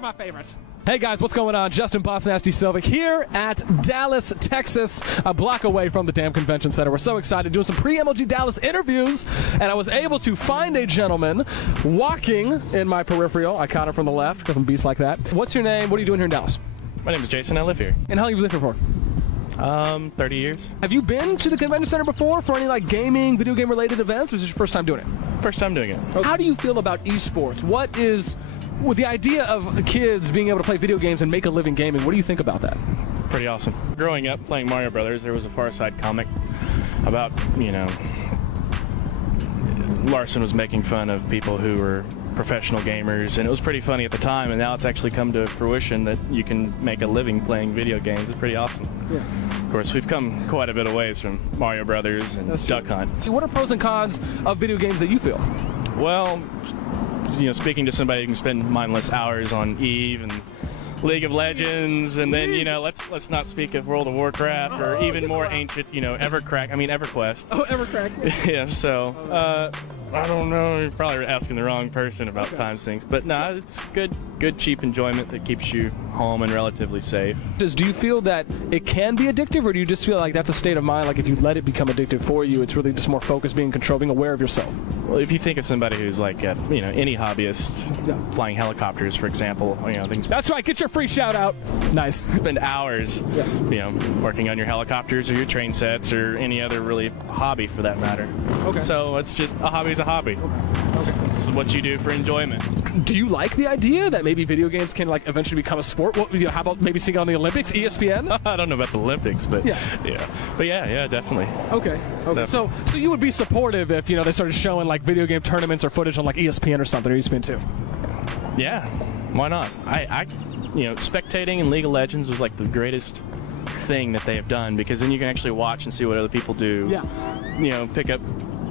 You're my favorite. Hey guys, what's going on? Justin bossnasti Silva here at Dallas, Texas, a block away from the damn convention center. We're so excited, doing some pre-MLG Dallas interviews, and I was able to find a gentleman walking in my peripheral. I caught him from the left because I'm beast like that. What's your name? What are you doing here in Dallas? My name is Jason. I live here. And how long have you lived here for? 30 years. Have you been to the convention center before for any like gaming, video game related events, or is this your first time doing it? First time doing it. Okay. How do you feel about eSports? What is, with the idea of kids being able to play video games and make a living gaming, what do you think about that? Pretty awesome. Growing up playing Mario Brothers, there was a Far Side comic about, you know, Larson was making fun of people who were professional gamers, and it was pretty funny at the time, and now it's actually come to fruition that you can make a living playing video games. It's pretty awesome. Yeah. Of course, we've come quite a bit of ways from Mario Brothers and Duck Hunt. So what are pros and cons of video games that you feel? Well, you know, speaking to somebody who can spend mindless hours on EVE and League of Legends, and then, you know, let's not speak of World of Warcraft or even more ancient, you know, EverQuest. Oh, EverQuest. Yeah, so, I don't know, you're probably asking the wrong person about time sinks, but no, it's good cheap enjoyment that keeps you home and relatively safe. Do you feel that it can be addictive, or do you just feel like that's a state of mind, like if you let it become addictive for you, it's really just more focused, being control, being aware of yourself? Well, if you think of somebody who's like, you know, any hobbyist, flying helicopters, for example, you know, things. That's right, get your free shout out. Nice. Spend hours, you know, working on your helicopters or your train sets or any other really hobby for that matter. Okay. So it's just, a hobby's a hobby. Okay. It's what you do for enjoyment. Do you like the idea that maybe video games can like eventually become a sport? What, you know, how about maybe seeing it on the Olympics, ESPN? I don't know about the Olympics, but yeah, definitely. Okay. Definitely. So you would be supportive if, you know, they started showing like video game tournaments or footage on like ESPN or something, or ESPN 2? Yeah, why not? I you know, spectating in League of Legends was like the greatest thing that they have done, because then you can actually watch and see what other people do. Yeah. You know, pick up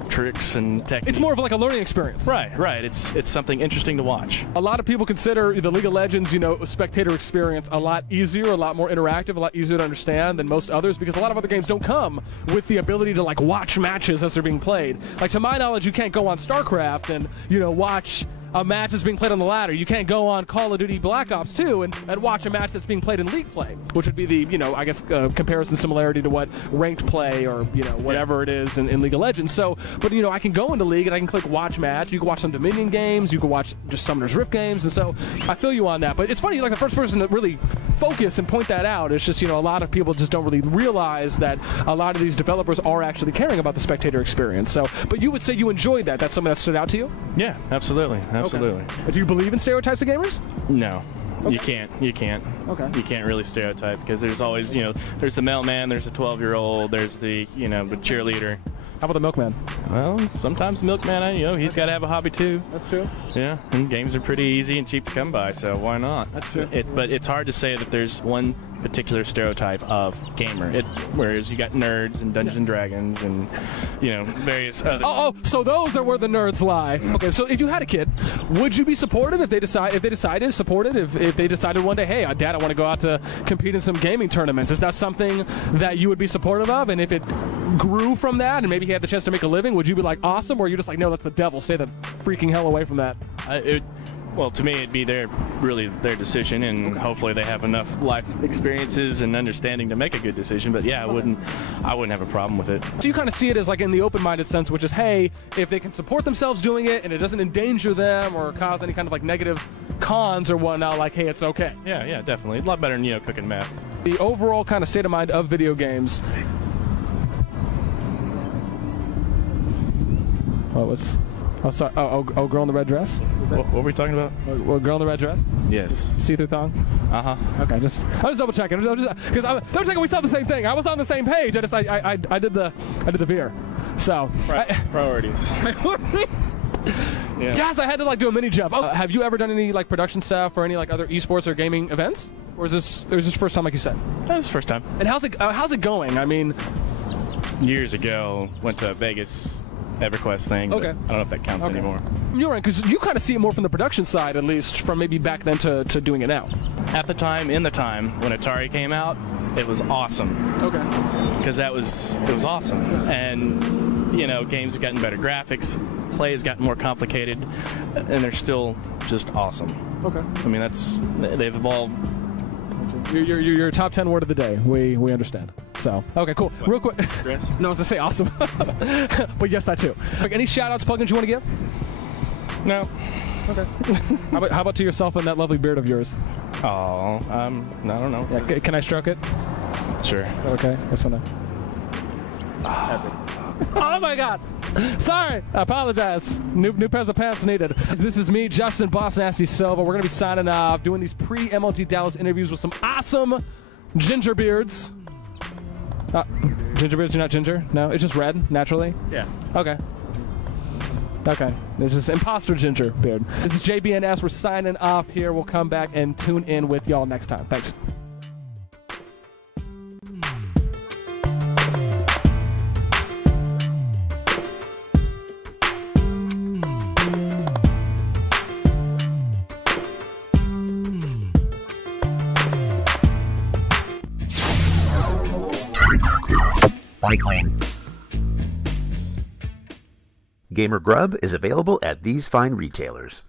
tricks and techniques. It's more of like a learning experience. Right. It's something interesting to watch. A lot of people consider the League of Legends, you know, spectator experience a lot easier, a lot more interactive, a lot easier to understand than most others, because a lot of other games don't come with the ability to like watch matches as they're being played. Like, to my knowledge, you can't go on StarCraft and, you know, watch a match that's being played on the ladder. You can't go on Call of Duty Black Ops 2 and watch a match that's being played in League play, which would be the, you know, I guess comparison similarity to what ranked play or, you know, whatever it is in League of Legends. So, but, you know, I can go into League and I can click watch match. You can watch some Dominion games. You can watch just Summoner's Rift games. And so I feel you on that. But it's funny, like the first person to really focus and point that out is just, you know, a lot of people just don't really realize that a lot of these developers are actually caring about the spectator experience. So, but you would say you enjoyed that. That's something that stood out to you? Yeah, absolutely. Absolutely. Okay. Do you believe in stereotypes of gamers? No. Okay. You can't. Okay. You can't really stereotype, because there's always, you know, there's the mailman, there's the 12-year-old, there's the, you know, the cheerleader. How about the milkman? Well, sometimes the milkman, you know, he's got to have a hobby too. That's true. Yeah, and games are pretty easy and cheap to come by, so why not? That's true. But it's hard to say that there's one particular stereotype of gamer. Whereas you got nerds and Dungeons and Dragons and, you know, various other. So those are where the nerds lie. Okay, so if you had a kid, would you be supportive if they decided supported if they decided one day, hey, Dad, I want to go out to compete in some gaming tournaments? Is that something that you would be supportive of? And if it grew from that and maybe he had the chance to make a living, would you be like, awesome? Or are you just like, no, that's the devil, stay the freaking hell away from that? Well, to me, it'd be really their decision, and hopefully they have enough life experiences and understanding to make a good decision. But yeah, I wouldn't have a problem with it. So you kind of see it as like in the open-minded sense, which is, hey, if they can support themselves doing it and it doesn't endanger them or cause any kind of like negative cons or whatnot, like, hey, it's okay. Yeah, definitely. It's a lot better than, you know, cooking meth. The overall kind of state of mind of video games. Oh, sorry. Oh, girl in the red dress? What were we talking about? Girl in the red dress? Yes. See-through thong? Uh-huh. Okay, I was just double checking. Because double checking, we saw the same thing. I was on the same page. I did the veer. So. Priorities. Yeah. Yes, I had to like do a mini jump. Have you ever done any like production stuff or any like other esports or gaming events? Or is this first time, like you said? That was the first time. And how's it going? I mean, years ago, went to Vegas EverQuest thing. Okay. I don't know if that counts anymore. You're right, because you kind of see it more from the production side, at least from maybe back then to doing it now. At the time, when Atari came out, it was awesome. Okay. Because it was awesome, and you know, games have gotten better graphics, play has gotten more complicated, and they're still just awesome. Okay. I mean, they've evolved. Your top 10 word of the day. We understand. So, okay, cool. What? Real quick. Chris? No, I was going to say awesome. But yes, that too. Like, any shout-outs, plugins you want to give? No. Okay. How about to yourself and that lovely beard of yours? Oh, I don't know. Yeah, can I stroke it? Sure. Okay, this one. Oh my God! Sorry, I apologize. New pairs of pants needed. This is me, Justin Boss Nasty Silva. We're gonna be signing off, doing these pre-MLG Dallas interviews with some awesome ginger beards. Ginger beards, you're not ginger? No, it's just red naturally. Yeah. Okay. Okay, this is imposter ginger beard. This is JBNS. We're signing off here. We'll come back and tune in with y'all next time. Thanks. Bike lane. Gamer Grub is available at these fine retailers.